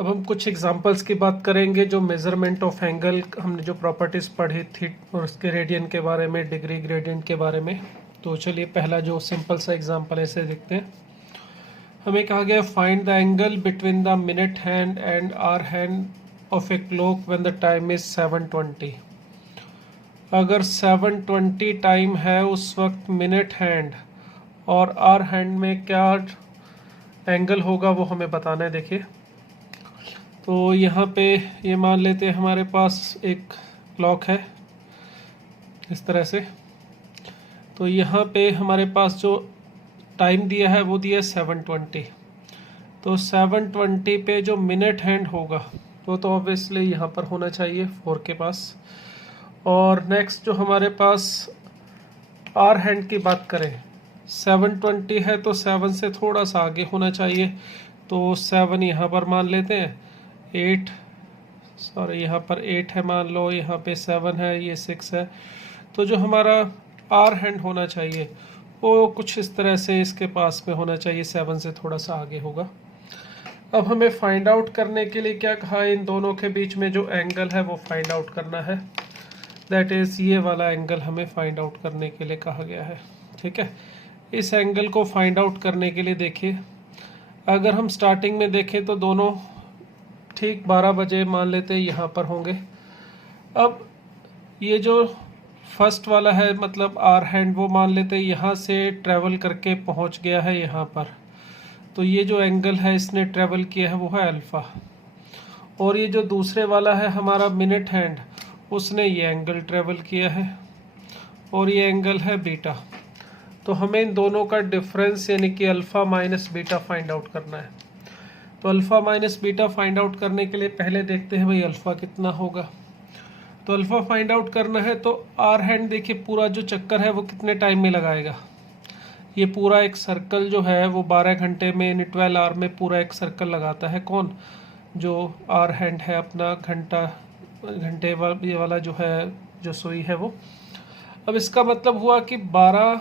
अब हम कुछ एग्जांपल्स की बात करेंगे जो मेजरमेंट ऑफ एंगल, हमने जो प्रॉपर्टीज पढ़ी थी और उसके रेडियन के बारे में, डिग्री ग्रेडियंट के बारे में। तो चलिए पहला जो सिंपल सा एग्जांपल है इसे देखते हैं। हमें कहा गया find the angle between the minute hand and hour hand of a clock when the time is 7:20। अगर 7:20 टाइम है उस वक्त मिनट हैंड और आवर हैंड में क्या एंगल होगा वो हमें बताना है। देखिए तो यहाँ पे ये मान लेते हैं हमारे पास एक क्लॉक है इस तरह से। तो यहाँ पे हमारे पास जो टाइम दिया है वो दिया है 7:20। तो 7:20 पे जो मिनट हैंड होगा वो तो ऑब्वियसली यहाँ पर होना चाहिए 4 के पास। और नेक्स्ट जो हमारे पास आवर हैंड की बात करें, 7:20 है तो 7 से थोड़ा सा आगे होना चाहिए। तो 7 यहाँ पर मान लेते हैं, 8 सॉरी यहाँ पर 8 है मान लो, यहाँ पे 7 है, ये 6 है। तो जो हमारा आवर हैंड होना चाहिए वो कुछ इस तरह से इसके पास में होना चाहिए, 7 से थोड़ा सा आगे होगा। अब हमें फाइंड आउट करने के लिए क्या कहा, इन दोनों के बीच में जो एंगल है वो फाइंड आउट करना है। दैट इज़ ये वाला एंगल हमें फाइंड आउट करने के लिए कहा गया है। ठीक है, इस एंगल को फाइंड आउट करने के लिए देखिए, अगर हम स्टार्टिंग में देखें तो दोनों ठीक 12 बजे मान लेते हैं यहाँ पर होंगे। अब ये जो फर्स्ट वाला है मतलब आवर हैंड, वो मान लेते हैं यहाँ से ट्रैवल करके पहुँच गया है यहाँ पर। तो ये जो एंगल है इसने ट्रैवल किया है वो है अल्फ़ा। और ये जो दूसरे वाला है हमारा मिनट हैंड, उसने ये एंगल ट्रैवल किया है और ये एंगल है बीटा। तो हमें इन दोनों का डिफरेंस यानी कि alpha minus beta find out करना है। तो alpha minus beta find out करने के लिए पहले देखते हैं भाई अल्फ़ा कितना होगा। तो अल्फ़ा फाइंड आउट करना है तो आवर हैंड देखिए पूरा जो चक्कर है वो कितने टाइम में लगाएगा। ये पूरा एक सर्कल जो है वो 12 घंटे में यानी 12 आवर में पूरा एक सर्कल लगाता है। कौन? जो आवर हैंड है अपना घंटे वाला जो है जो सुई है वो। अब इसका मतलब हुआ कि 12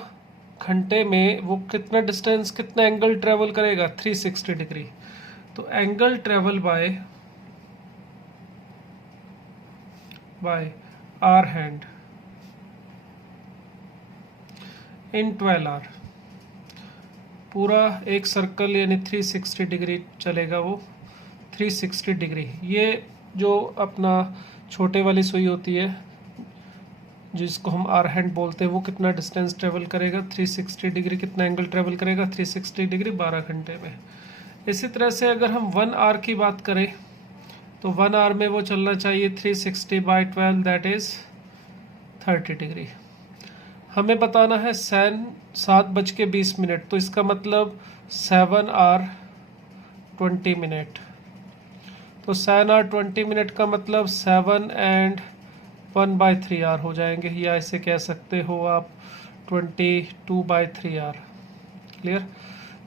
घंटे में वो कितना डिस्टेंस, कितना एंगल ट्रेवल करेगा, 360 डिग्री। तो angle travel by hour hand in 12 hour, पूरा एक सर्कल यानी 360 डिग्री चलेगा वो, 360 डिग्री। ये जो अपना छोटे वाली सुई होती है जिसको हम आवर हैंड बोलते हैं वो कितना डिस्टेंस ट्रेवल करेगा, 360 डिग्री। कितना एंगल ट्रेवल करेगा, 360 डिग्री 12 घंटे में। इसी तरह से अगर हम 1 आवर की बात करें तो 1 आवर में वो चलना चाहिए 360 बाई 12 दैट इज़ 30 डिग्री। हमें बताना है 7:20। तो इसका मतलब 7 आवर 20 मिनट। तो 7 आवर 20 मिनट का मतलब 7 एंड 1/3 आवर हो जाएंगे, या इसे कह सकते हो आप 22/3 आवर। क्लियर?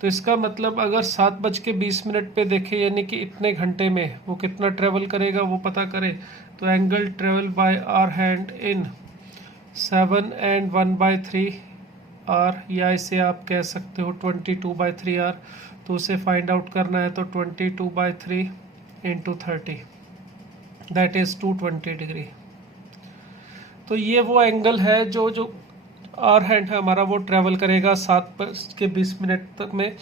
तो इसका मतलब अगर 7:20 पे देखें यानी कि इतने घंटे में वो कितना ट्रेवल करेगा वो पता करें, तो angle travel by hour hand in 7 and 1/3 hour, या इसे आप कह सकते हो 22/3 आवर। तो उसे फाइंड आउट करना है तो 22/3 इंटू 30 दैट इज़ 220 डिग्री। तो ये वो एंगल है जो आवर हैंड है हमारा वो ट्रैवल करेगा 7:20 तक में,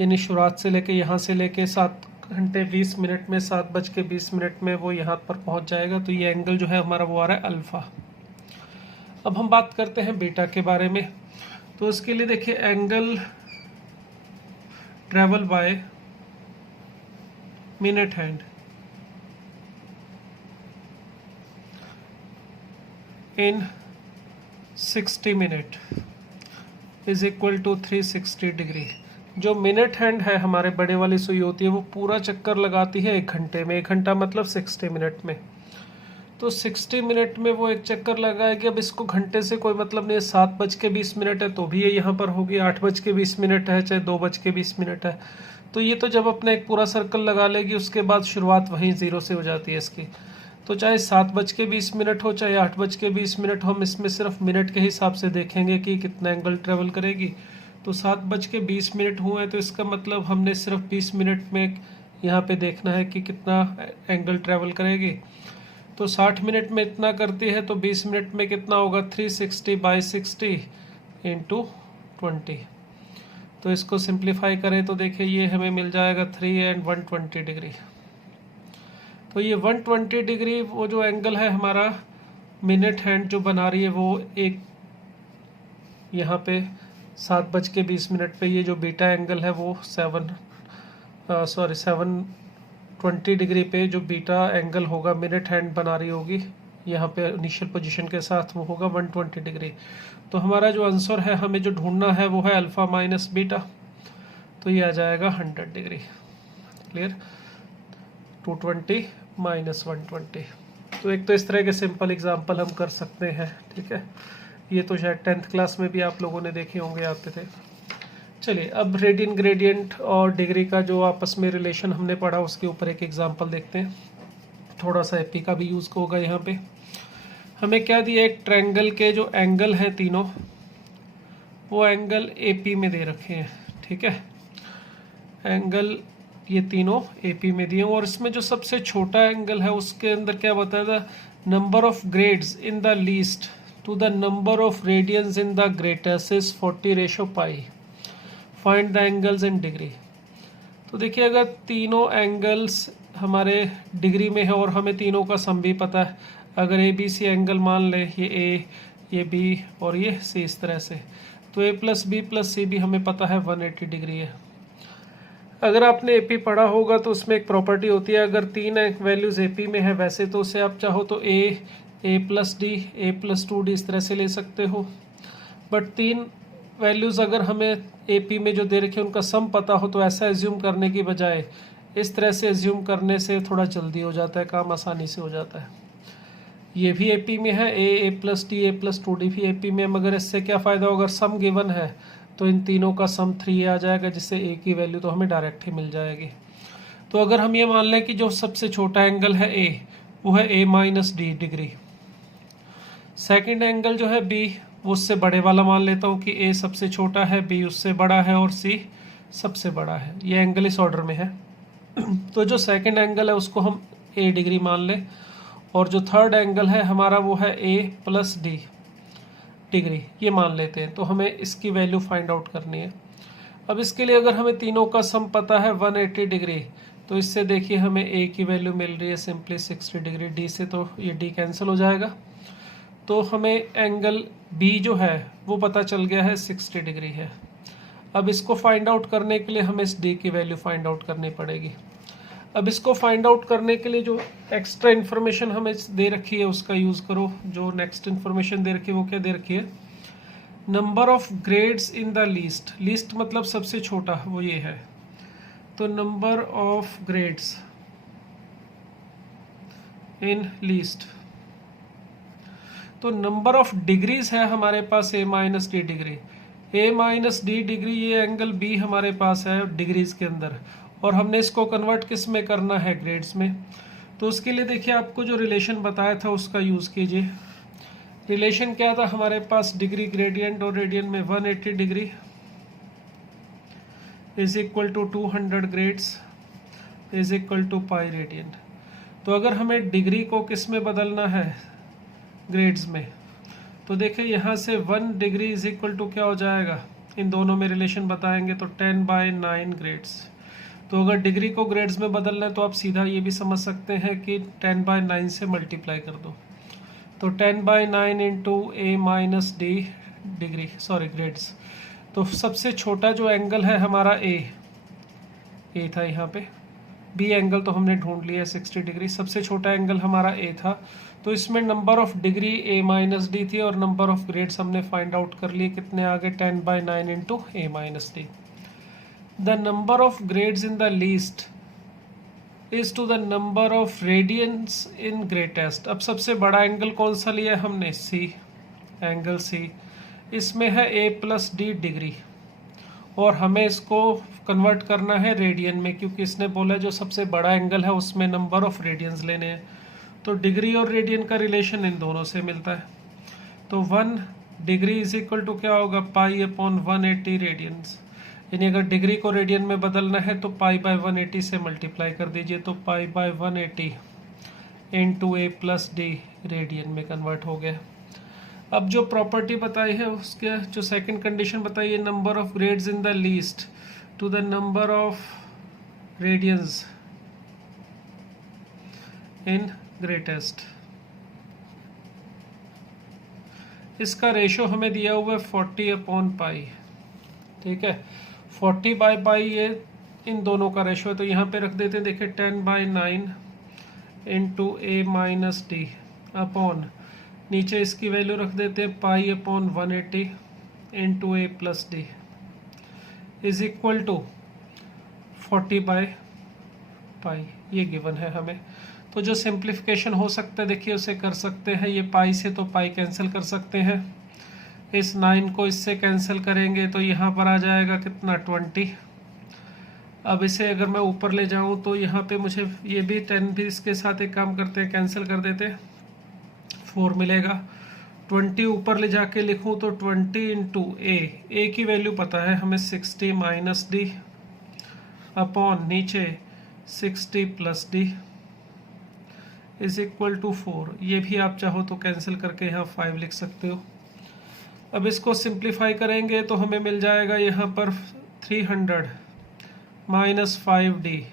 यानी शुरुआत से लेके यहाँ से लेके 7:20 में 7:20 में वो यहाँ पर पहुँच जाएगा। तो ये एंगल जो है हमारा वो आ रहा है अल्फ़ा। अब हम बात करते हैं बीटा के बारे में। तो इसके लिए देखिए angle travel by minute hand in 60 minute is equal to 360 degree. जो मिनट हैंड है हमारे बड़े वाली सुई होती है वो पूरा चक्कर लगाती है 1 घंटे में। 1 घंटा मतलब 60 मिनट में। तो 60 मिनट में वो एक चक्कर लगाएगी। अब इसको घंटे से कोई मतलब नहीं है, 7:20 है तो भी ये यहाँ पर होगी, 8:20 है चाहे 2:20 है। तो ये तो जब अपना एक पूरा सर्कल लगा लेगी उसके बाद शुरुआत वहीं 0 से हो जाती है इसकी। तो चाहे 7:20 हो चाहे 8:20 हो, हम इसमें सिर्फ मिनट के हिसाब से देखेंगे कि कितना एंगल ट्रेवल करेगी। तो 7:20 हुए हैं तो इसका मतलब हमने सिर्फ 20 मिनट में यहाँ पे देखना है कि कितना एंगल ट्रेवल करेगी। तो 60 मिनट में इतना करती है तो 20 मिनट में कितना होगा, 360/60 इंटू 20। तो इसको सिंप्लीफाई करें तो देखिए ये हमें मिल जाएगा 3 एंड 120 डिग्री। तो ये 120 डिग्री वो जो एंगल है हमारा मिनट हैंड जो बना रही है वो एक यहाँ पे 7:20 पे ये जो बीटा एंगल है वो 720 डिग्री पे जो बीटा एंगल होगा मिनट हैंड बना रही होगी यहाँ पे इनिशियल पोजीशन के साथ, वो होगा 120 डिग्री। तो हमारा जो आंसर है हमें जो ढूंढना है वो है अल्फा माइनस बीटा, तो ये आ जाएगा 100 डिग्री। Clear, 220 minus 120। तो एक तो इस तरह के सिंपल एग्जांपल हम कर सकते हैं, ठीक है। ये तो शायद 10th क्लास में भी आप लोगों ने देखे होंगे, आते थे। चलिए अब रेडियन ग्रेडियंट और डिग्री का जो आपस में रिलेशन हमने पढ़ा उसके ऊपर एक एग्जांपल देखते हैं। थोड़ा सा एपी का भी यूज़ होगा। यहाँ पे हमें क्या दिया, एक ट्रायंगल के जो एंगल है तीनों वो एंगल एपी में दे रखे हैं, ठीक है। एंगल ये तीनों एपी में दिए और इसमें जो सबसे छोटा एंगल है उसके अंदर क्या बताया था, number of grades in the least to the number of radians in the greatest is 40/π, find the angles in degree. तो देखिए अगर तीनों एंगल्स हमारे डिग्री में है और हमें तीनों का सम भी पता है, अगर ए बी सी एंगल मान ले, ये ए, ये बी और ये सी, इस तरह से, तो ए प्लस बी प्लस सी भी हमें पता है 180 डिग्री है। अगर आपने एपी पढ़ा होगा तो उसमें एक प्रॉपर्टी होती है, अगर तीन वैल्यूज एपी में है वैसे तो उसे आप चाहो तो ए प्लस डी, ए प्लस 2d इस तरह से ले सकते हो। बट तीन वैल्यूज अगर हमें एपी में जो दे रखे हैं उनका सम पता हो तो ऐसा एज्यूम करने की बजाय इस तरह से एज्यूम करने से थोड़ा जल्दी हो जाता है, काम आसानी से हो जाता है। ये भी एपी में है, ए प्लस डी, ए प्लस 2d भी एपी में, मगर इससे क्या फ़ायदा होगा, सम गिवन है तो इन तीनों का सम 3 आ जाएगा, जिससे ए की वैल्यू तो हमें डायरेक्ट ही मिल जाएगी। तो अगर हम ये मान लें कि जो सबसे छोटा एंगल है ए, वो है a minus d degree. Second angle जो है बी, वो उससे बड़े वाला मान लेता हूँ कि ए सबसे छोटा है, बी उससे बड़ा है और सी सबसे बड़ा है। ये एंगल इस ऑर्डर में है। तो जो सेकंड एंगल है उसको हम ए डिग्री मान लें और जो थर्ड एंगल है हमारा वो है ए प्लस डी डिग्री, ये मान लेते हैं। तो हमें इसकी वैल्यू फाइंड आउट करनी है। अब इसके लिए अगर हमें तीनों का सम पता है 180 डिग्री, तो इससे देखिए हमें ए की वैल्यू मिल रही है सिंपली 60 डिग्री, डी से तो ये डी कैंसिल हो जाएगा। तो हमें एंगल बी जो है वो पता चल गया है 60 डिग्री है। अब इसको फाइंड आउट करने के लिए हमें इस डी की वैल्यू फाइंड आउट करनी पड़ेगी। अब इसको फाइंड आउट करने के लिए जो एक्स्ट्रा इन्फॉर्मेशन हमें दे रखी है उसका यूज़ करो। जो नेक्स्ट इन्फॉर्मेशन दे रखी है वो क्या दे रखी है, number of grades in the least. Least मतलब सबसे छोटा, वो ये है। तो number of grades in least, तो नंबर ऑफ डिग्रीज है हमारे पास ए minus d degree. A minus d degree ये एंगल बी हमारे पास है डिग्रीज के अंदर, और हमने इसको कन्वर्ट किस में करना है, ग्रेड्स में। तो उसके लिए देखिए आपको जो रिलेशन बताया था उसका यूज़ कीजिए। रिलेशन क्या था हमारे पास, डिग्री ग्रेडियंट और रेडियन में 180 degree is equal to 200 grades is equal to pi radian. तो अगर हमें डिग्री को किस में बदलना है, ग्रेड्स में, तो देखिए यहाँ से 1 डिग्री इज इक्वल टू क्या हो जाएगा, इन दोनों में रिलेशन बताएंगे तो 10/9 ग्रेड्स। तो अगर डिग्री को ग्रेड्स में बदलना है तो आप सीधा ये भी समझ सकते हैं कि 10/9 से मल्टीप्लाई कर दो। तो 10/9 इंटू ए minus d degree, sorry grades. तो सबसे छोटा जो एंगल है हमारा ए था यहाँ पे, बी एंगल तो हमने ढूंढ लिया 60 डिग्री, सबसे छोटा एंगल हमारा ए था। तो इसमें number of degree A minus D थी और नंबर ऑफ ग्रेड्स हमने फाइंड आउट कर लिए, कितने आ गए, 10/9 into A minus D. The number of grades in the least is to the number of radians in greatest. अब सबसे बड़ा एंगल कौन सा लिया हमने, सी, एंगल सी। इसमें है ए प्लस डी डिग्री और हमें इसको कन्वर्ट करना है रेडियन में, क्योंकि इसने बोला जो सबसे बड़ा एंगल है उसमें नंबर ऑफ रेडियंस लेने हैं। तो डिग्री और रेडियन का रिलेशन इन दोनों से मिलता है। तो 1 डिग्री इज इक्वल टू क्या होगा, पाई अपॉन 180 रेडियंस। यानी अगर डिग्री को रेडियन में बदलना है तो पाई बाय 180 से मल्टीप्लाई कर दीजिए, तो pi by 180 into a plus D radian में कन्वर्ट हो गया। अब जो प्रॉपर्टी बताई है उसके जो सेकंड कंडीशन बताई है, number of grades in the least to the number of radians in greatest. इसका रेशो हमें दिया हुआ है 40/पाई, ठीक है। 40/पाई ये इन दोनों का रेशो है, तो यहाँ पे रख देते हैं, देखिए 10/9 इंटू ए माइनस डी अपॉन, नीचे इसकी वैल्यू रख देते हैं पाई/180 into a plus D is equal to 40/पाई। ये गिवन है हमें। तो जो सिंप्लीफिकेशन हो सकता है देखिए उसे कर सकते हैं। ये पाई से तो पाई कैंसिल कर सकते हैं, इस 9 को इससे कैंसिल करेंगे तो यहाँ पर आ जाएगा कितना 20। अब इसे अगर मैं ऊपर ले जाऊँ तो यहाँ पे मुझे ये भी 10 भी इसके साथ एक काम करते हैं, कैंसिल कर देते हैं, 4 मिलेगा। 20 ऊपर ले जाके लिखूँ तो 20 इंटू ए की वैल्यू पता है हमें 60 माइनस डी अपॉन नीचे 60 plus D is equal to 4। ये भी आप चाहो तो कैंसिल करके यहाँ 5 लिख सकते हो। अब इसको सिंप्लीफाई करेंगे तो हमें मिल जाएगा यहाँ पर 300 minus 5d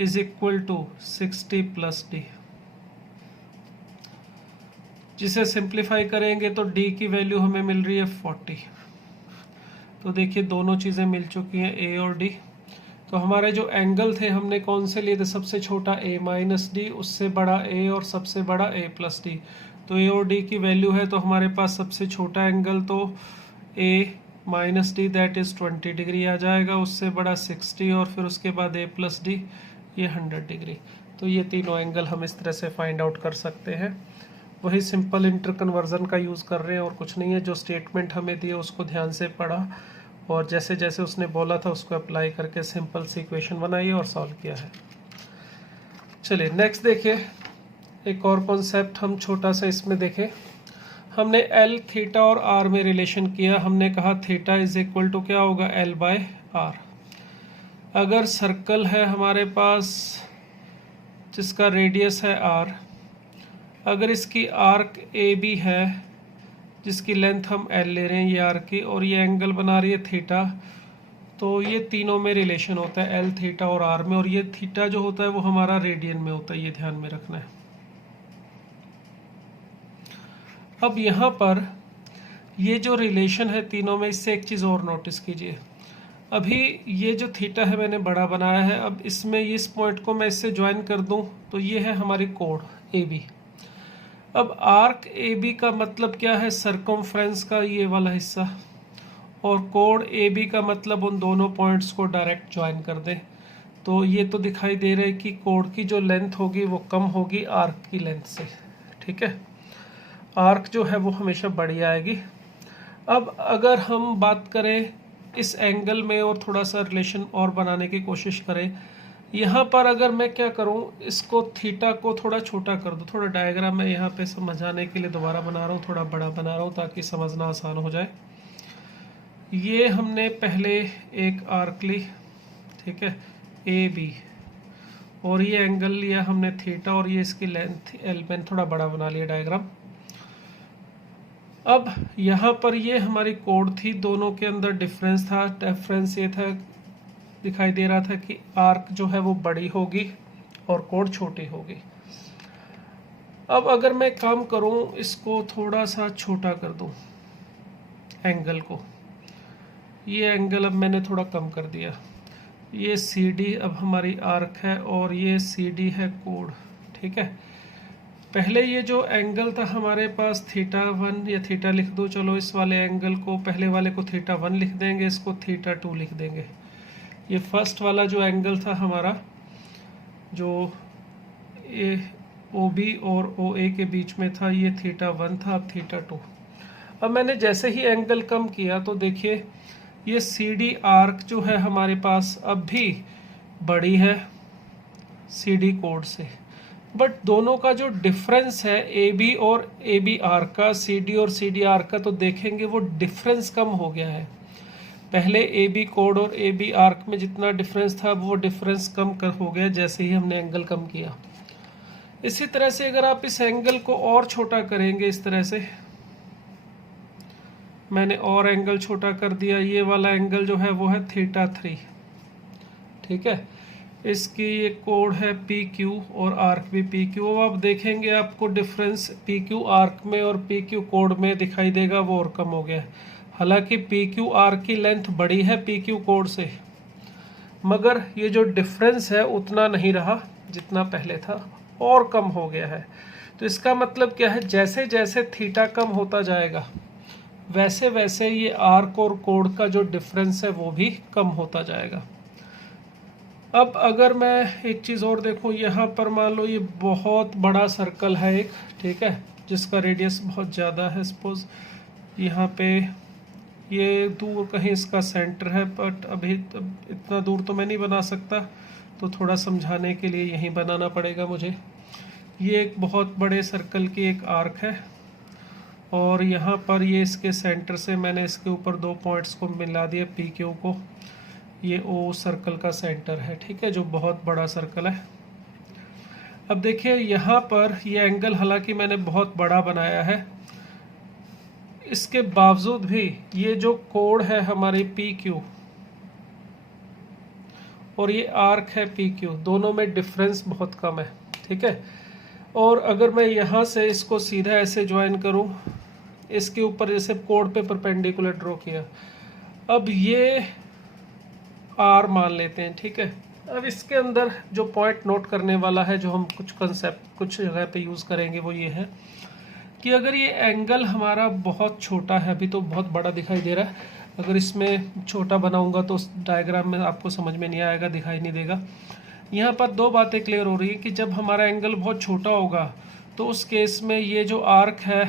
is equal to 60 plus D. जिसे सिंप्लीफाई करेंगे तो d की वैल्यू हमें मिल रही है 40। तो देखिए दोनों चीज़ें मिल चुकी हैं, a और d। तो हमारे जो एंगल थे हमने कौन से लिए थे, सबसे छोटा a माइनस डी, उससे बड़ा a और सबसे बड़ा a प्लस डी। तो a और d की वैल्यू है तो हमारे पास सबसे छोटा एंगल तो a minus d that is 20 degree आ जाएगा, उससे बड़ा 60 और फिर उसके बाद a प्लस डी ये 100 डिग्री। तो ये तीनों एंगल हम इस तरह से फाइंड आउट कर सकते हैं। वही सिंपल इंटर कन्वर्जन का यूज़ कर रहे हैं और कुछ नहीं है। जो स्टेटमेंट हमें दिए उसको ध्यान से पढ़ा और जैसे जैसे उसने बोला था उसको अप्लाई करके सिंपल सी इक्वेशन बनाई और सॉल्व किया है। चलिए नेक्स्ट देखिए, एक और कॉन्सेप्ट हम छोटा सा इसमें देखें। हमने एल, थीटा और आर में रिलेशन किया। हमने कहा थीटा इज इक्वल टू क्या होगा, L/R। अगर सर्कल है हमारे पास जिसका रेडियस है R, अगर इसकी आर्क AB है जिसकी लेंथ हम L ले रहे हैं ये आर्क की, और ये एंगल बना रही है थीटा, तो ये तीनों में रिलेशन होता है L, थीटा और R में। और ये थीटा जो होता है वो हमारा रेडियन में होता है, ये ध्यान में रखना है। अब यहाँ पर ये जो रिलेशन है तीनों में, इससे एक चीज़ और नोटिस कीजिए। अभी ये जो थीटा है मैंने बड़ा बनाया है, अब इसमें इस पॉइंट को मैं इससे ज्वाइन कर दूं तो ये है हमारी कोण AB। अब आर्क AB का मतलब क्या है, सर्कमफ्रेंस का ये वाला हिस्सा, और कोण AB का मतलब उन दोनों पॉइंट्स को डायरेक्ट ज्वाइन कर दें। तो ये तो दिखाई दे रहा है कि कोण की जो लेंथ होगी वो कम होगी आर्क की लेंथ से, ठीक है। आर्क जो है वो हमेशा बड़ी आएगी। अब अगर हम बात करें इस एंगल में और थोड़ा सा रिलेशन और बनाने की कोशिश करें, यहाँ पर अगर मैं क्या करूँ, इसको थीटा को थोड़ा छोटा कर दूँ। थोड़ा डायग्राम मैं यहाँ पे समझाने के लिए दोबारा बना रहा हूँ, थोड़ा बड़ा बना रहा हूँ ताकि समझना आसान हो जाए। ये हमने पहले एक आर्क ली, ठीक है, AB, और ये एंगल लिया हमने थीटा, और ये इसकी लेंथ L। मैंने थोड़ा बड़ा बना लिया डायग्राम। अब यहाँ पर ये हमारी कोण थी, दोनों के अंदर डिफरेंस था। डिफरेंस ये था, दिखाई दे रहा था कि आर्क जो है वो बड़ी होगी और कोण छोटी होगी। अब अगर मैं काम करूँ, इसको थोड़ा सा छोटा कर दूँ एंगल को, ये एंगल अब मैंने थोड़ा कम कर दिया। ये CD अब हमारी आर्क है और ये CD है कोण, ठीक है। पहले ये जो एंगल था हमारे पास θ1, या थीटा लिख दो, चलो इस वाले एंगल को, पहले वाले को θ1 लिख देंगे, इसको θ2 लिख देंगे। ये फर्स्ट वाला जो एंगल था हमारा, जो ये OB और OA के बीच में था, ये θ1 था, अब θ2। अब मैंने जैसे ही एंगल कम किया तो देखिए ये CD आर्क जो है हमारे पास अब भी बड़ी है CD कोण से, बट दोनों का जो डिफरेंस है AB और AB आर्क का, CD और CD आर्क का, तो देखेंगे वो डिफरेंस कम हो गया है। पहले ए बी कोड और ए बी आर्क में जितना डिफरेंस था वो डिफरेंस कम हो गया जैसे ही हमने एंगल कम किया। इसी तरह से अगर आप इस एंगल को और छोटा करेंगे, इस तरह से मैंने और एंगल छोटा कर दिया, ये वाला एंगल जो है वो है θ3, ठीक है। इसकी ये कोड है पी क्यू और आर्क भी पी क्यू। अब आप देखेंगे आपको डिफरेंस पी क्यू आर्क में और पी क्यू कोड में दिखाई देगा, वो और कम हो गया। हालांकि पी क्यू आर्क की लेंथ बड़ी है पी क्यू कोड से, मगर ये जो डिफरेंस है उतना नहीं रहा जितना पहले था, और कम हो गया है। तो इसका मतलब क्या है, जैसे जैसे थीटा कम होता जाएगा वैसे वैसे ये आर्क और कोड का जो डिफरेंस है वो भी कम होता जाएगा। अब अगर मैं एक चीज़ और देखूं, यहाँ पर मान लो ये बहुत बड़ा सर्कल है एक, ठीक है, जिसका रेडियस बहुत ज़्यादा है। सपोज यहाँ पे ये दूर कहीं इसका सेंटर है, बट अभी इतना दूर तो मैं नहीं बना सकता, तो थोड़ा समझाने के लिए यहीं बनाना पड़ेगा मुझे। ये एक बहुत बड़े सर्कल की एक आर्क है और यहाँ पर ये इसके सेंटर से मैंने इसके ऊपर 2 पॉइंट्स को मिला दिया पी क्यू को। ये ओ सर्कल का सेंटर है, ठीक है, जो बहुत बड़ा सर्कल है। अब देखिए यहाँ पर ये एंगल हालांकि मैंने बहुत बड़ा बनाया है, इसके बावजूद भी ये जो कोड है हमारी पी क्यू और ये आर्क है पी क्यू, दोनों में डिफरेंस बहुत कम है, ठीक है। और अगर मैं यहाँ से इसको सीधा ऐसे ज्वाइन करूँ, इसके ऊपर जैसे कोड पे परपेंडिकुलर ड्रॉ किया, अब ये आर मान लेते हैं, ठीक है। अब इसके अंदर जो पॉइंट नोट करने वाला है, जो हम कुछ कंसेप्ट कुछ जगह पे यूज़ करेंगे, वो ये है कि अगर ये एंगल हमारा बहुत छोटा है, अभी तो बहुत बड़ा दिखाई दे रहा है, अगर इसमें छोटा बनाऊंगा तो उस डायग्राम में आपको समझ में नहीं आएगा, दिखाई नहीं देगा। यहाँ पर 2 बातें क्लियर हो रही है कि जब हमारा एंगल बहुत छोटा होगा तो उस केस में ये जो आर्क है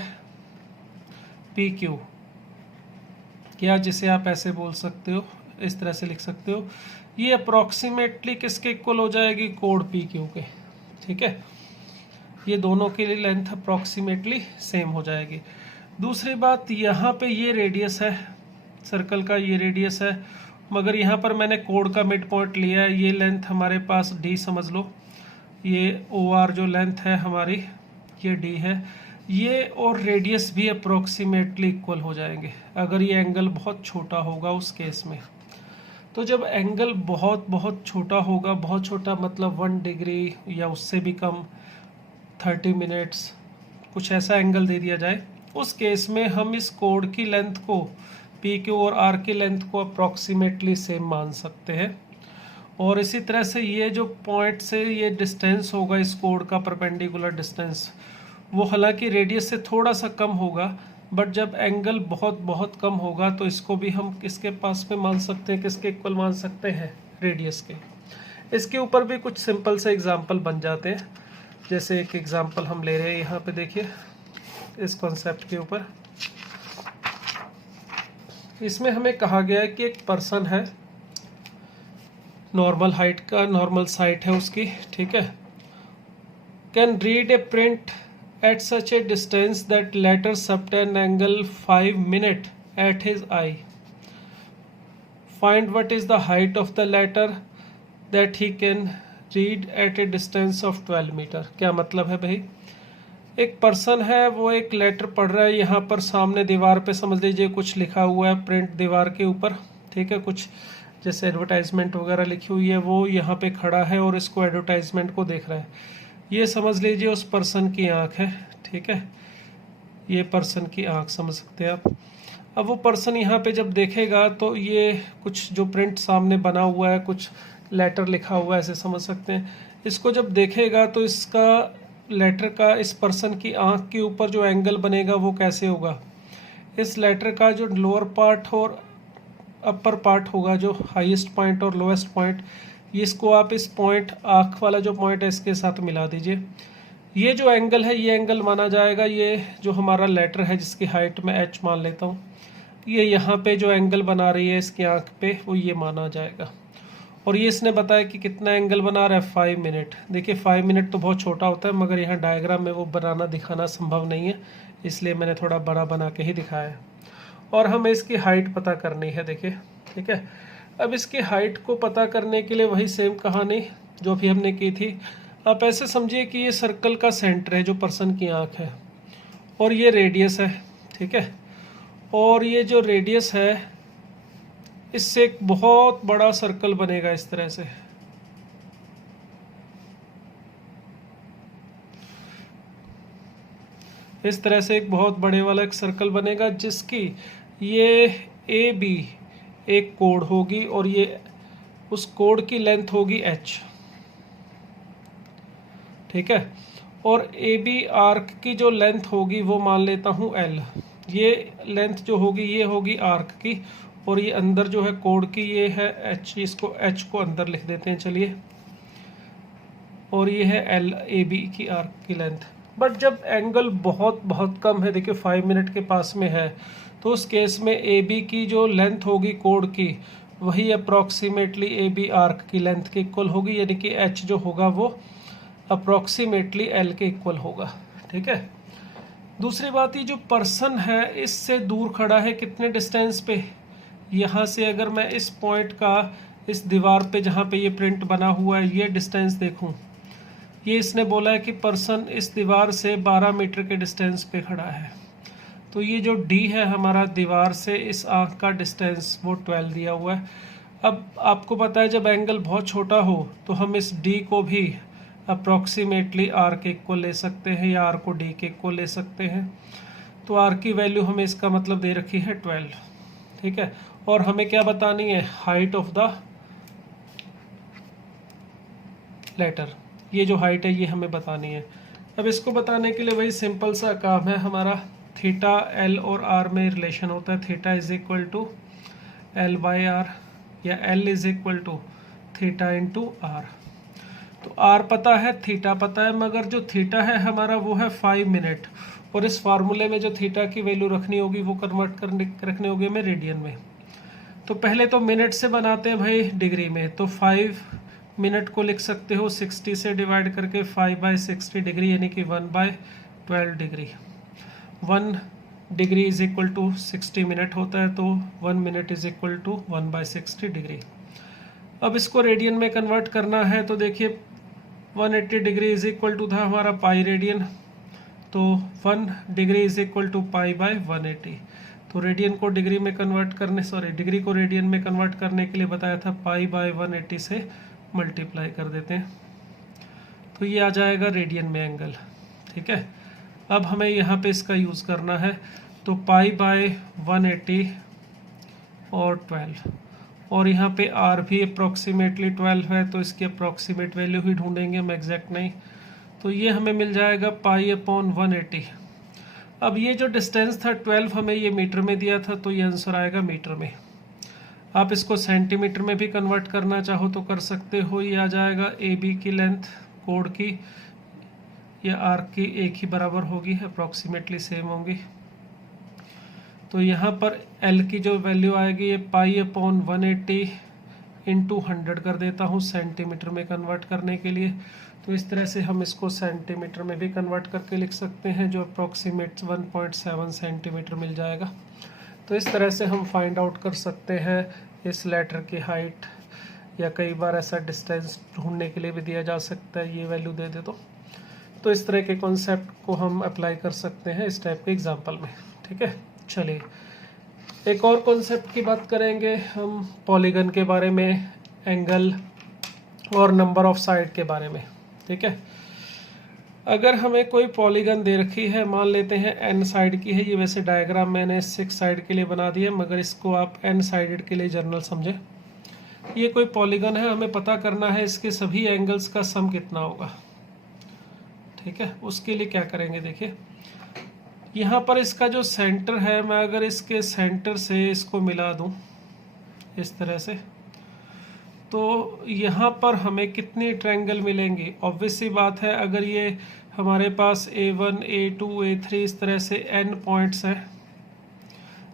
पी क्यू, क्या जिसे आप ऐसे बोल सकते हो, इस तरह से लिख सकते हो, ये अप्रॉक्सीमेटली किसके इक्वल हो जाएगी, कोड पी क्यू के, ठीक है। ये दोनों के लिए लेंथ अप्रॉक्सीमेटली सेम हो जाएगी। दूसरी बात, यहाँ पे ये रेडियस है सर्कल का, ये रेडियस है, मगर यहाँ पर मैंने कोड का मिड पॉइंट लिया है। ये लेंथ हमारे पास डी समझ लो, ये ओ आर जो लेंथ है हमारी ये डी है, ये और रेडियस भी अप्रोक्सीमेटली इक्वल हो जाएंगे अगर ये एंगल बहुत छोटा होगा उस केस में। तो जब एंगल बहुत बहुत छोटा होगा, बहुत छोटा मतलब 1 डिग्री या उससे भी कम, 30 मिनट्स, कुछ ऐसा एंगल दे दिया जाए, उस केस में हम इस कोड की लेंथ को, पी क्यू और आर की लेंथ को अप्रॉक्सीमेटली सेम मान सकते हैं। और इसी तरह से ये जो पॉइंट से ये डिस्टेंस होगा इस कोड का, परपेंडिकुलर डिस्टेंस, वो हालांकि रेडियस से थोड़ा सा कम होगा, बट जब एंगल बहुत बहुत कम होगा तो इसको भी हम किसके पास में मान सकते हैं, किसके इक्वल मान सकते हैं, रेडियस के। इसके ऊपर भी कुछ सिंपल से एग्जांपल बन जाते हैं। जैसे एक एग्जांपल हम ले रहे हैं यहाँ पे, देखिए इस कॉन्सेप्ट के ऊपर। इसमें हमें कहा गया है कि एक पर्सन है, नॉर्मल हाइट का, नॉर्मल साइट है उसकी, ठीक है, can read A print at such a distance that letter subtend angle 5 minute at his eye. Find what is the height of the letter that he can read at a distance of 12 meter. क्या मतलब है भाई, एक person है, वो एक letter पढ़ रहा है, यहाँ पर सामने दीवार पे समझ लीजिए कुछ लिखा हुआ है, प्रिंट दीवार के ऊपर, ठीक है, कुछ जैसे एडवर्टाइजमेंट वगैरह लिखी हुई है, वो यहाँ पे खड़ा है और इसको एडवर्टाइजमेंट को देख रहा है। ये समझ लीजिए उस पर्सन की आंख है, ठीक है, ये पर्सन की आंख समझ सकते हैं आप। अब वो पर्सन यहाँ पे जब देखेगा तो ये कुछ जो प्रिंट सामने बना हुआ है, कुछ लेटर लिखा हुआ है, ऐसे समझ सकते हैं। इसको जब देखेगा तो इसका लेटर का इस पर्सन की आंख के ऊपर जो एंगल बनेगा वो कैसे होगा, इस लेटर का जो लोअर पार्ट और अपर पार्ट होगा, जो हाईएस्ट पॉइंट और लोएस्ट पॉइंट, इसको आप इस पॉइंट, आँख वाला जो पॉइंट है इसके साथ मिला दीजिए। ये जो एंगल है ये एंगल माना जाएगा, ये जो हमारा लेटर है जिसकी हाइट मैं h मान लेता हूँ, ये यहाँ पे जो एंगल बना रही है इसकी आँख पे, वो ये माना जाएगा। और ये इसने बताया कि कितना एंगल बना रहा है, 5 मिनट। देखिए 5 मिनट तो बहुत छोटा होता है, मगर यहाँ डायग्राम में वो बनाना दिखाना संभव नहीं है, इसलिए मैंने थोड़ा बड़ा बना के ही दिखाया है। और हमें इसकी हाइट पता करनी है। देखिए ठीक है। अब इसकी हाइट को पता करने के लिए वही सेम कहानी जो भी हमने की थी। आप ऐसे समझिए कि ये सर्कल का सेंटर है जो पर्सन की आंख है, और ये रेडियस है, ठीक है। और ये जो रेडियस है इससे एक बहुत बड़ा सर्कल बनेगा इस तरह से। इस तरह से एक बहुत बड़े वाला एक सर्कल बनेगा जिसकी ये ए बी एक कोड होगी और ये उस कोड की लेंथ होगी h, ठीक है। और ए बी आर्क की जो लेंथ होगी वो मान लेता हूँ l। ये लेंथ जो होगी ये होगी आर्क की, और ये अंदर जो है कोड की ये है h, इसको h को अंदर लिख देते हैं चलिए। और ये है l ए बी की आर्क की लेंथ। बट जब एंगल बहुत बहुत कम है, देखिए 5 मिनट के पास में है, तो उस केस में ए बी की जो लेंथ होगी कोड की वही अप्रॉक्सीमेटली ए बी आर्क की लेंथ के इक्वल होगी, यानी कि h जो होगा वो अप्रॉक्सीमेटली l के इक्वल होगा, ठीक है। दूसरी बात, ये जो पर्सन है इससे दूर खड़ा है कितने डिस्टेंस पे, यहाँ से अगर मैं इस पॉइंट का इस दीवार पे जहाँ पे ये प्रिंट बना हुआ है ये डिस्टेंस देखूँ, ये इसने बोला है कि पर्सन इस दीवार से 12 मीटर के डिस्टेंस पे खड़ा है। तो ये जो d है हमारा दीवार से इस आंख का डिस्टेंस वो 12 दिया हुआ है। अब आपको पता है जब एंगल बहुत छोटा हो तो हम इस d को भी अप्रॉक्सीमेटली r के इक्वल ले सकते हैं या r को d के इक्वल ले सकते हैं। तो r की वैल्यू हमें इसका मतलब दे रखी है 12, ठीक है। और हमें क्या बतानी है, हाइट ऑफ द लेटर, ये जो हाइट है ये हमें बतानी है। अब इसको बताने के लिए वही सिंपल सा काम है हमारा, थीटा एल और आर में रिलेशन होता है, theta is equal to l by r या l is equal to theta into r. तो आर पता है, थीटा पता है, मगर जो थीटा है हमारा वो है 5 मिनट, और इस फार्मूले में जो थीटा की वैल्यू रखनी होगी वो कन्वर्ट करने रखनी होगी हमें रेडियन में। तो पहले तो मिनट से बनाते हैं भाई डिग्री में, तो 5 मिनट को लिख सकते हो 60 से डिवाइड करके 5/60 डिग्री, यानी कि 1/12 degree. 1 degree is equal to 60 minute होता है, तो 1 minute is equal to 1/60 degree. अब इसको रेडियन में कन्वर्ट करना है, तो देखिए 180 डिग्री इज इक्वल टू था हमारा पाई रेडियन, तो 1 डिग्री इज इक्वल टू π/180। तो रेडियन को डिग्री में कन्वर्ट करने, डिग्री को रेडियन में कन्वर्ट करने के लिए बताया था π/180 से मल्टीप्लाई कर देते हैं, तो ये आ जाएगा रेडियन में एंगल, ठीक है। अब हमें यहाँ पे इसका यूज़ करना है, तो π/180 और 12, और यहाँ पे r भी अप्रॉक्सीमेटली 12 है, तो इसकी अप्रॉक्सीमेट वैल्यू ही ढूंढेंगे हम, एग्जैक्ट नहीं। तो ये हमें मिल जाएगा π/180। अब ये जो डिस्टेंस था 12 हमें ये मीटर में दिया था, तो ये आंसर आएगा मीटर में। आप इसको सेंटीमीटर में भी कन्वर्ट करना चाहो तो कर सकते हो, ये आ जाएगा ए बी की लेंथ कोड की या आर्क की एक ही बराबर होगी, अप्रॉक्सीमेटली सेम होंगी। तो यहाँ पर एल की जो वैल्यू आएगी ये π/180 इंटू 100 कर देता हूँ सेंटीमीटर में कन्वर्ट करने के लिए। तो इस तरह से हम इसको सेंटीमीटर में भी कन्वर्ट करके लिख सकते हैं, जो अप्रॉक्सीमेट 1.7 सेंटीमीटर मिल जाएगा। तो इस तरह से हम फाइंड आउट कर सकते हैं इस लेटर की हाइट, या कई बार ऐसा डिस्टेंस ढूंढने के लिए भी दिया जा सकता है, ये वैल्यू दे दे तो इस तरह के कॉन्सेप्ट को हम अप्लाई कर सकते हैं इस टाइप के एग्जाम्पल में, ठीक है। चलिए एक और कॉन्सेप्ट की बात करेंगे हम, पॉलीगन के बारे में, एंगल और नंबर ऑफ साइड के बारे में, ठीक है। अगर हमें कोई पॉलीगन दे रखी है, मान लेते हैं n साइड की है, ये वैसे डायग्राम मैंने 6 साइड के लिए बना दिया, मगर इसको आप n साइडेड के लिए जनरल समझें। ये कोई पॉलीगन है, हमें पता करना है इसके सभी एंगल्स का सम कितना होगा, ठीक है। उसके लिए क्या करेंगे, देखिए यहाँ पर इसका जो सेंटर है, मैं अगर इसके सेंटर से इसको मिला दूं इस तरह से, तो यहाँ पर हमें कितनी ट्रायंगल मिलेंगी। ऑब्वियस सी बात है, अगर ये हमारे पास A1 A2 A3 इस तरह से n पॉइंट्स हैं,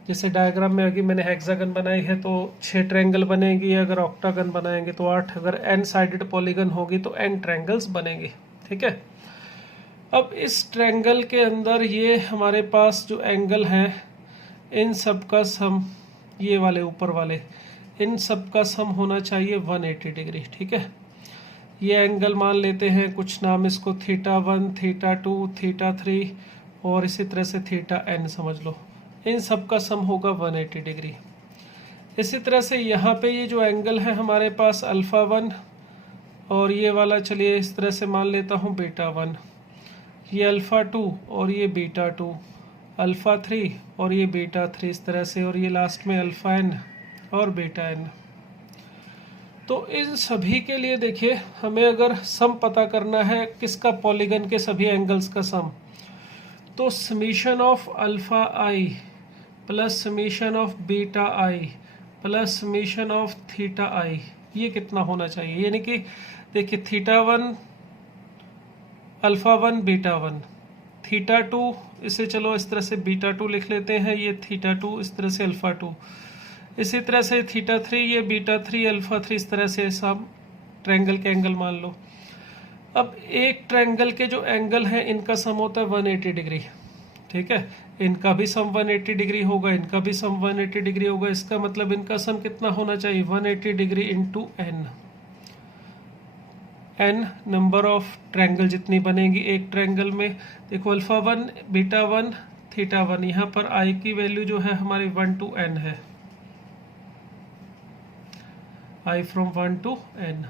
जैसे डायग्राम में अभी मैंने हेक्सागन बनाई है तो 6 ट्रायंगल बनेगी, अगर ऑक्टागन बनाएंगे तो 8, अगर n साइडेड पॉलीगन होगी तो n ट्रायंगल्स बनेंगे, ठीक है। अब इस ट्रायंगल के अंदर ये हमारे पास जो एंगल हैं इन सब का सम, ये वाले ऊपर वाले, इन सब का सम होना चाहिए 180 डिग्री। ठीक है, ये एंगल मान लेते हैं कुछ नाम इसको θ1, θ2, θ3 और इसी तरह से θn समझ लो। इन सब का सम होगा 180 डिग्री। इसी तरह से यहाँ पे ये जो एंगल है हमारे पास α1 और ये वाला चलिए इस तरह से मान लेता हूँ β1, ये α2 और ये β2, α3 और ये β3 इस तरह से, और ये लास्ट में αn और βn। तो इन सभी के लिए देखिए हमें अगर सम पता करना है किसका, पॉलीगन के सभी एंगल्स का सम, तो summation of alpha i plus summation of beta i plus summation of theta i, ये कितना होना चाहिए। यानी कि देखिए θ1 α1 β1, θ2 इसे चलो इस तरह से β2 लिख लेते हैं, ये θ2 इस तरह से α2, इसी तरह से θ3 ये β3 α3, इस तरह से सब ट्रायंगल के एंगल मान लो। अब एक ट्रायंगल के जो एंगल हैं इनका सम होता है 180 डिग्री। ठीक है, इनका भी सम 180 डिग्री होगा, इनका भी सम 180 डिग्री होगा। इसका मतलब इनका सम कितना होना चाहिए, 180 degree into n, n number of triangle जितनी बनेगी एक ट्रायंगल में। देखो α1 β1 θ1, यहाँ पर i की वैल्यू जो है हमारी 1 to n है, i from 1 to n।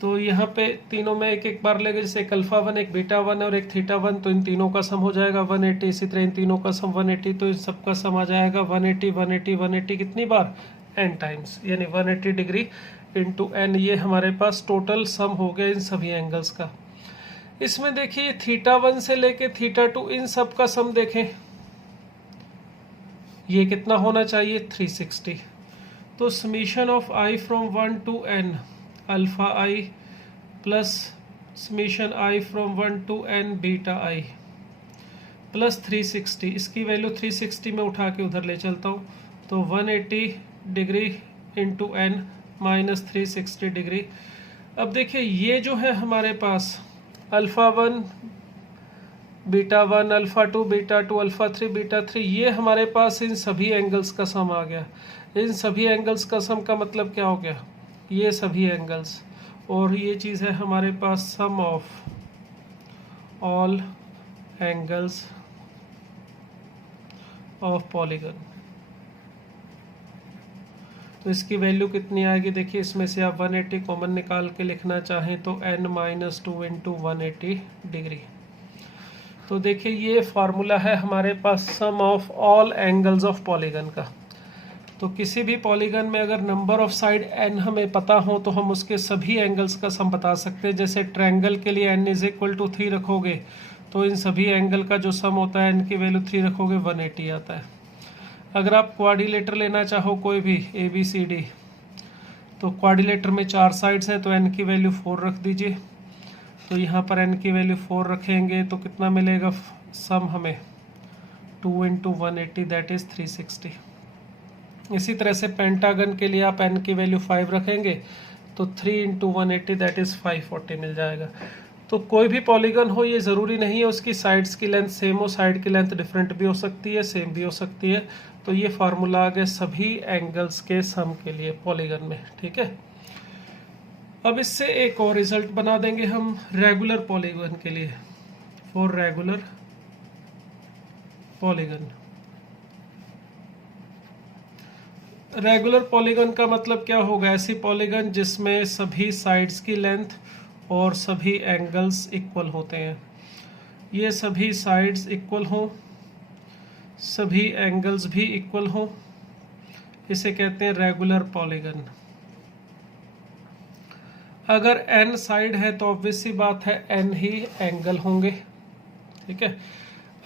तो यहाँ पे तीनों में एक एक बार लेंगे, जैसे एक α1 एक β1 और एक θ1, तो इन तीनों का सम हो जाएगा 180। इसी तरह इन तीनों का सम 180, तो इन सब का सम आ जाएगा 180 180 180 कितनी बार, n टाइम्स, यानी 180 डिग्री इंटू n। ये हमारे पास टोटल सम हो गया इन सभी एंगल्स का। इसमें देखिए θ1 से लेके θ2 इन सब का सम देखें, ये कितना होना चाहिए 360। तो summation of i from 1 to n alpha i plus summation i from 1 to n beta i plus 360, इसकी वैल्यू 360 में उठा के उधर ले चलता हूँ, तो 180 degree into n minus 360 degree. अब देखिए ये जो है हमारे पास α1 β1 α2 β2 α3 β3, ये हमारे पास इन सभी एंगल्स का सम आ गया। इन सभी एंगल्स का सम का मतलब क्या हो गया, ये सभी एंगल्स, और ये चीज़ है हमारे पास sum of all angles of polygon. तो इसकी वैल्यू कितनी आएगी, देखिए इसमें से आप 180 कॉमन निकाल के लिखना चाहें तो n-2 इंटू 180 डिग्री। तो देखिए ये फार्मूला है हमारे पास sum of all angles of polygon का। तो किसी भी पॉलीगन में अगर नंबर ऑफ साइड n हमें पता हो तो हम उसके सभी एंगल्स का सम बता सकते हैं। जैसे ट्रायंगल के लिए n = 3 रखोगे तो इन सभी एंगल का जो सम होता है n की वैल्यू 3 रखोगे 180 आता है। अगर आप क्वाड्रिलेटर लेना चाहो कोई भी ABCD, तो क्वाड्रिलेटर में 4 साइड्स हैं, तो n की वैल्यू 4 रख दीजिए। तो यहाँ पर n की वैल्यू 4 रखेंगे तो कितना मिलेगा सम हमें, 2 इंटू 180 दैट इज़ 360। इसी तरह से पेंटागन के लिए आप n की वैल्यू 5 रखेंगे तो 3 इंटू 180 दैट इज़ 540 मिल जाएगा। तो कोई भी पॉलीगन हो, ये ज़रूरी नहीं है उसकी साइड्स की लेंथ सेम हो, साइड की लेंथ डिफरेंट भी हो सकती है, सेम भी हो सकती है। तो ये फार्मूला आ गया सभी एंगल्स के सम के लिए पॉलीगन में। ठीक है, अब इससे एक और रिजल्ट बना देंगे हम रेगुलर पॉलीगन के लिए, for regular polygon. Regular polygon का मतलब क्या होगा, ऐसी पॉलीगन जिसमें सभी साइड्स की लेंथ और सभी एंगल्स इक्वल होते हैं। ये सभी साइड्स इक्वल हों, सभी एंगल्स भी इक्वल हों, इसे कहते हैं रेगुलर पॉलीगन। अगर n साइड है तो ऑब्वियस सी बात है n ही एंगल होंगे। ठीक है,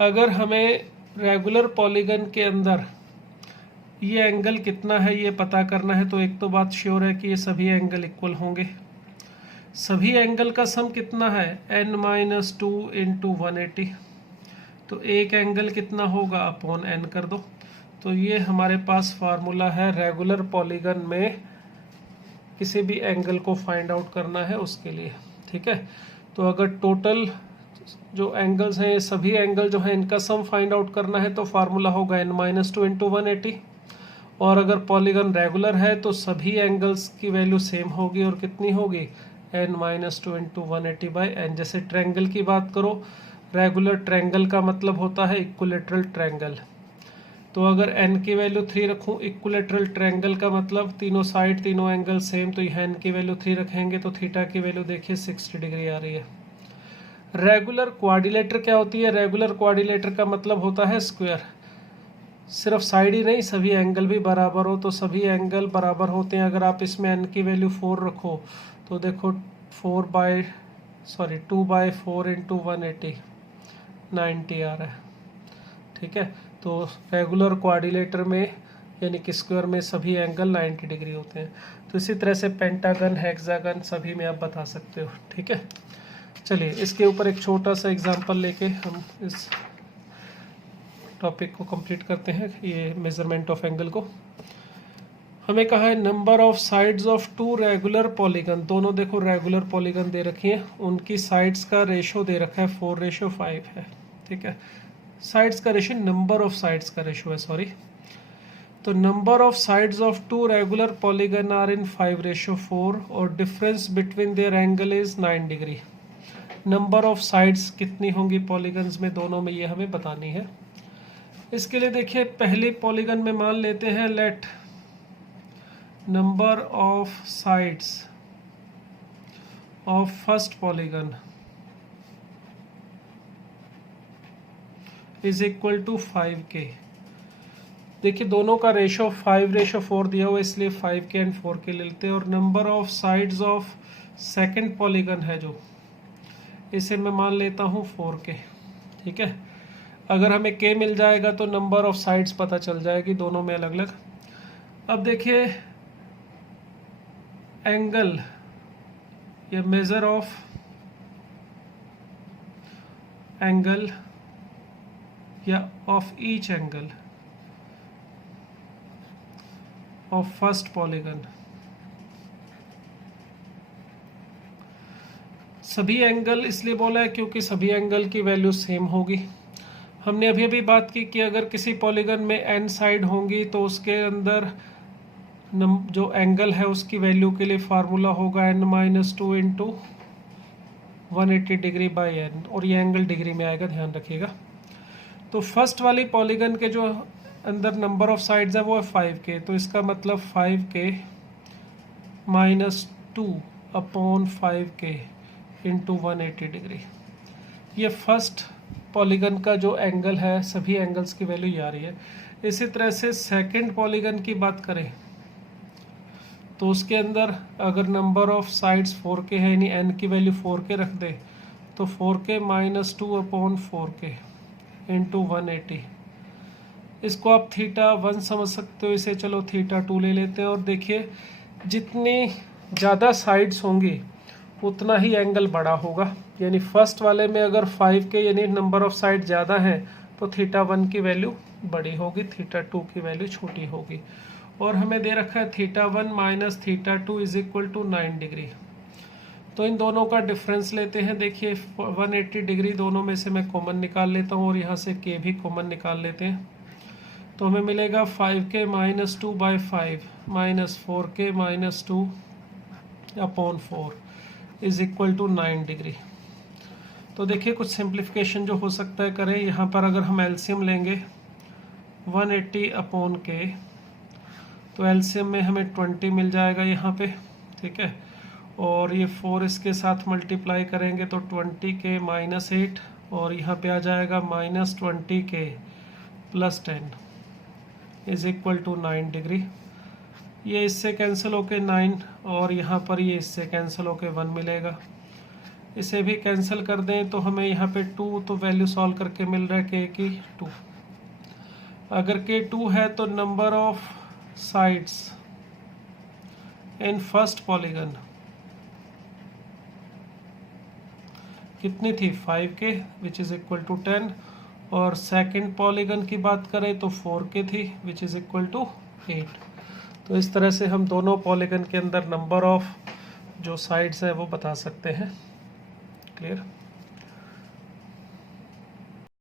अगर हमें रेगुलर पॉलीगन के अंदर ये एंगल कितना है ये पता करना है, तो एक तो बात श्योर है कि ये सभी एंगल इक्वल होंगे। सभी एंगल का सम कितना है, n-2 इंटू 180, तो एक एंगल कितना होगा अपॉन n कर दो। तो ये हमारे पास फार्मूला है रेगुलर पॉलीगन में किसी भी एंगल को फाइंड आउट करना है उसके लिए। ठीक है, तो अगर टोटल जो एंगल्स हैं, सभी एंगल जो है इनका सम फाइंड आउट करना है, तो फार्मूला होगा n-2 इंटू 180, और अगर पॉलीगन रेगुलर है तो सभी एंगल्स की वैल्यू सेम होगी और कितनी होगी n-2 इंटू 180/n। जैसे ट्रायंगल की बात करो, रेगुलर ट्रायंगल का मतलब होता है इक्विलैटरल ट्रायंगल। तो अगर n की वैल्यू 3 रखूं, इक्विलैटरल ट्रायंगल का मतलब तीनों साइड तीनों एंगल सेम, तो यहाँ n की वैल्यू 3 रखेंगे तो थीटा की वैल्यू देखिए 60 डिग्री आ रही है। रेगुलर क्वाड्रिलेटर क्या होती है? रेगुलर क्वाड्रिलेटर का मतलब होता है स्क्वायर। सिर्फ साइड ही नहीं, सभी एंगल भी बराबर हो, तो सभी एंगल बराबर होते हैं। अगर आप इसमें n की वैल्यू 4 रखो तो देखो 2/4 इंटू 180 90 आ रहा है। ठीक है, तो रेगुलर क्वाड्रिलेटर में यानी कि स्क्वायर में सभी एंगल 90 डिग्री होते हैं। तो इसी तरह से पेंटागन, हेक्सागन सभी में आप बता सकते हो। ठीक है, चलिए इसके ऊपर एक छोटा सा एग्जांपल लेके हम इस टॉपिक को कंप्लीट करते हैं, ये मेजरमेंट ऑफ एंगल को। हमें कहा है number of sides of two regular polygon, दोनों देखो रेगुलर पॉलीगन दे रखी हैं, उनकी साइड्स का रेशो दे रखा है 4:5 है। ठीक है, साइड्स का रेशो, नंबर ऑफ साइड्स का रेशो है, सॉरी। तो number of sides of two regular polygon are in 5:4 और difference between their angle is 9 degree. Number of sides कितनी होंगी पॉलीगन्स में, दोनों में, ये हमें बतानी है। इसके लिए देखिए पहले पॉलीगन में मान लेते हैं let number of sides of first polygon is equal to 5k। देखिए दोनों का रेशो 5:4 दिया हुआ, इसलिए 5k एंड 4k ले लेते हैं। और number of sides of second polygon है जो, इसे मैं मान लेता हूँ 4k। ठीक है, अगर हमें k मिल जाएगा तो नंबर ऑफ साइड्स पता चल जाएगी दोनों में अलग अलग। अब देखिए एंगल या मेजर ऑफ एंगल या of each angle of first polygon. सभी एंगल इसलिए बोला है क्योंकि सभी एंगल की वैल्यू सेम होगी। हमने अभी अभी बात की कि अगर किसी पॉलीगन में n साइड होंगी तो उसके अंदर जो एंगल है उसकी वैल्यू के लिए फार्मूला होगा n-2 into 180 degree by n, और ये एंगल डिग्री में आएगा, ध्यान रखिएगा। तो फर्स्ट वाली पॉलीगन के जो अंदर नंबर ऑफ साइड्स है वो है 5k, तो इसका मतलब 5k - 2/5k इंटू 180 डिग्री। ये फर्स्ट पॉलीगन का जो एंगल है, सभी एंगल्स की वैल्यू ये आ रही है। इसी तरह से सेकंड पॉलीगन की बात करें तो उसके अंदर अगर नंबर ऑफ साइड्स 4k है, यानी n की वैल्यू 4k रख दे तो 4k - 2/4k इंटू 180। इसको आप θ1 समझ सकते हो, इसे चलो θ2 ले लेते हैं। और देखिए जितनी ज़्यादा साइड्स होंगी उतना ही एंगल बड़ा होगा, यानी फर्स्ट वाले में अगर 5k यानी नंबर ऑफ साइड ज़्यादा है तो θ1 की वैल्यू बड़ी होगी, θ2 की वैल्यू छोटी होगी। और हमें दे रखा है θ1 - θ2 इज इक्वल टू 9 डिग्री। तो इन दोनों का डिफरेंस लेते हैं। देखिए 180 डिग्री दोनों में से मैं कॉमन निकाल लेता हूँ और यहाँ से k भी कॉमन निकाल लेते हैं। तो हमें मिलेगा 5k - 2/5 -4k - 2/4 is equal to 9 degree. तो देखिए कुछ सिंप्लीफिकेशन जो हो सकता है करें। यहाँ पर अगर हम एलसीएम लेंगे 180/k, तो एलसीएम में हमें 20 मिल जाएगा यहाँ पे। ठीक है, और ये 4 इसके साथ मल्टीप्लाई करेंगे तो 20k - 8, और यहाँ पे आ जाएगा -20k + 10 is equal to 9 degree. ये इससे कैंसिल होके 9, और यहाँ पर ये इससे कैंसिल होके 1 मिलेगा। इसे भी कैंसिल कर दें तो हमें यहाँ पे 2, तो वैल्यू सॉल्व करके मिल रहा है k की 2। अगर k 2 है तो number of sides in first polygon कितनी थी 5k which is equal to 10, और सेकंड पॉलीगन की बात करें तो 4k थी विच इज इक्वल टू 8। तो इस तरह से हम दोनों पॉलीगन के अंदर नंबर ऑफ जो साइड्स हैं वो बता सकते हैं। क्लियर।